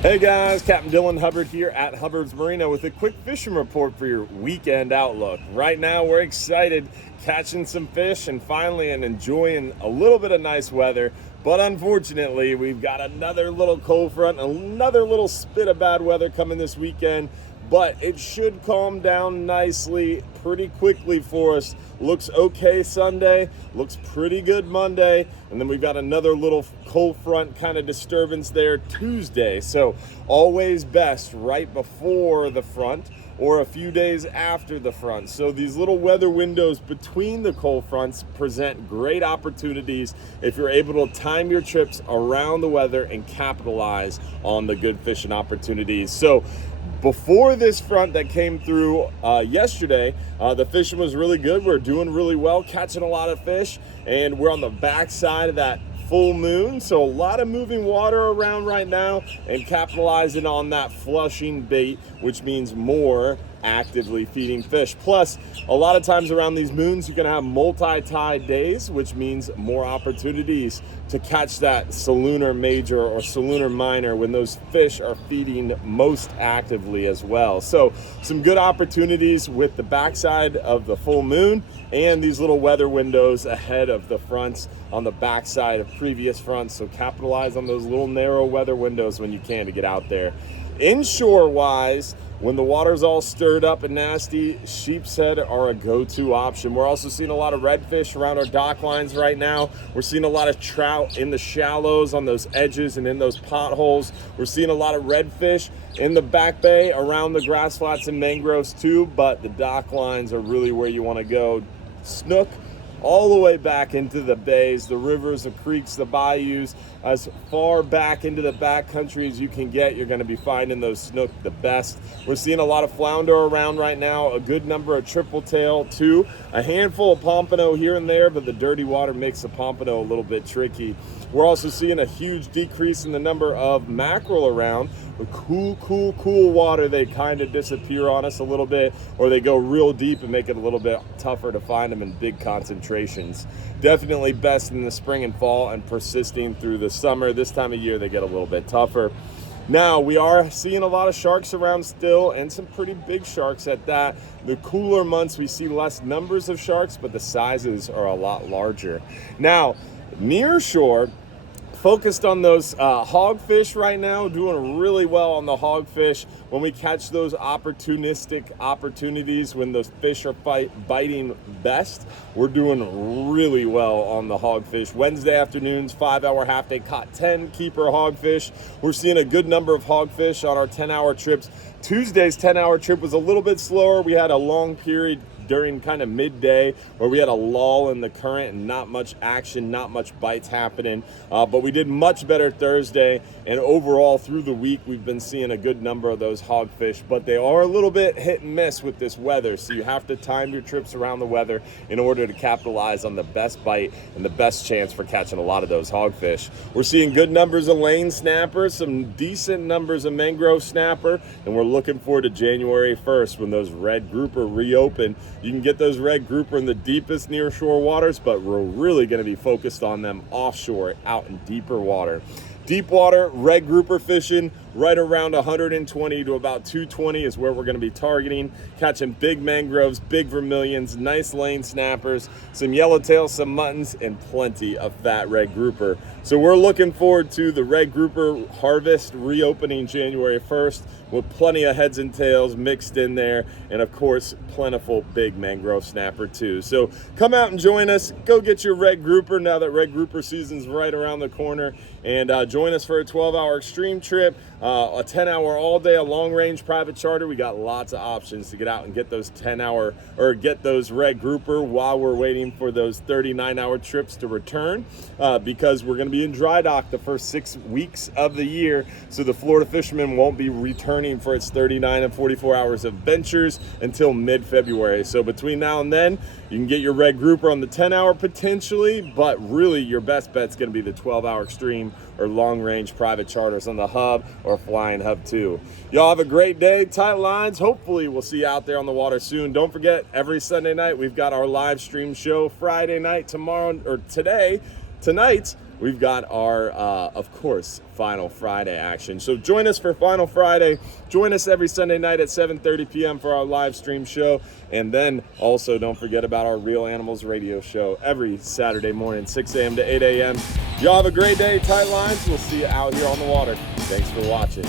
Hey guys, Captain Dylan Hubbard here at Hubbard's Marina with a quick fishing report for your weekend outlook. Right now we're excited catching some fish and finally enjoying a little bit of nice weather, but unfortunately we've got another little cold front, another little spit of bad weather coming this weekend, but it should calm down nicely pretty quickly for us. Looks okay Sunday, looks pretty good Monday, and then we've got another little cold front kind of disturbance there Tuesday. So always best right before the front or a few days after the front. So these little weather windows between the cold fronts present great opportunities if you're able to time your trips around the weather and capitalize on the good fishing opportunities. So before this front that came through yesterday, the fishing was really good. We're doing really well, catching a lot of fish, and we're on the backside of that full moon, so a lot of moving water around right now and capitalizing on that flushing bait, which means more actively feeding fish. Plus, a lot of times around these moons, you're gonna have multi-tide days, which means more opportunities to catch that salooner major or salooner minor when those fish are feeding most actively as well. So some good opportunities with the backside of the full moon and these little weather windows ahead of the fronts on the backside of previous fronts. So capitalize on those little narrow weather windows when you can to get out there. Inshore wise, when the water's all stirred up and nasty, sheepshead are a go-to option. We're also seeing a lot of redfish around our dock lines right now. We're seeing a lot of trout in the shallows on those edges and in those potholes. We're seeing a lot of redfish in the back bay around the grass flats and mangroves too, but the dock lines are really where you want to go. Snook all the way back into the bays, the rivers, the creeks, the bayous, as far back into the back country as you can get. You're going to be finding those snook the best. We're seeing a lot of flounder around right now, a good number of triple tail too, a handful of pompano here and there, but the dirty water makes the pompano a little bit tricky. We're also seeing a huge decrease in the number of mackerel around. With cool water, they kind of disappear on us a little bit, or they go real deep and make it a little bit tougher to find them in big concentrations. Definitely best in the spring and fall and persisting through the summer. This time of year, they get a little bit tougher. Now, we are seeing a lot of sharks around still, and some pretty big sharks at that. The cooler months, we see less numbers of sharks, but the sizes are a lot larger. Now, Nearshore, focused on those hogfish right now, doing really well on the hogfish. When we catch those opportunistic opportunities, when those fish are biting best, we're doing really well on the hogfish. Wednesday afternoons, 5-hour half day, caught 10 keeper hogfish. We're seeing a good number of hogfish on our 10-hour trips. Tuesday's 10-hour trip was a little bit slower. We had a long period during kind of midday where we had a lull in the current and not much action, not much bites happening, but we did much better Thursday, and overall through the week we've been seeing a good number of those hogfish, but they are a little bit hit and miss with this weather, so you have to time your trips around the weather in order to capitalize on the best bite and the best chance for catching a lot of those hogfish. We're seeing good numbers of lane snappers, some decent numbers of mangrove snapper, and we're looking forward to January 1st when those red grouper reopen. You can get those red grouper in the deepest nearshore waters, but we're really going to be focused on them offshore, out in deeper water. Deep water, red grouper fishing, right around 120 to about 220 is where we're going to be targeting, catching big mangroves, big vermilions, nice lane snappers, some yellowtail, some muttons, and plenty of fat red grouper. So we're looking forward to the red grouper harvest reopening January 1st with plenty of heads and tails mixed in there, and of course plentiful big mangrove snapper too. So come out and join us, go get your red grouper now that red grouper season's right around the corner, and join us for a 12-hour extreme trip, a 10-hour all day, a long range private charter. We got lots of options to get out and get those 10-hour or get those red grouper while we're waiting for those 39-hour trips to return, because we're going to be in dry dock the first 6 weeks of the year, so the Florida fishermen won't be returning for its 39 and 44 hours of ventures until mid-February. So between now and then, you can get your red grouper on the 10-hour potentially, but really your best bet's going to be the 12-hour extreme or long-range private charters on the Hub or Flying Hub 2. Y'all have a great day, tight lines. Hopefully we'll see you out there on the water soon. Don't forget, every Sunday night we've got our live stream show. Friday night, tomorrow or today, tonight we've got our, of course, Final Friday action. So join us for Final Friday. Join us every Sunday night at 7:30 p.m. for our live stream show. And then also don't forget about our Real Animals radio show every Saturday morning, 6 a.m. to 8 a.m. Y'all have a great day, tight lines. We'll see you out here on the water. Thanks for watching.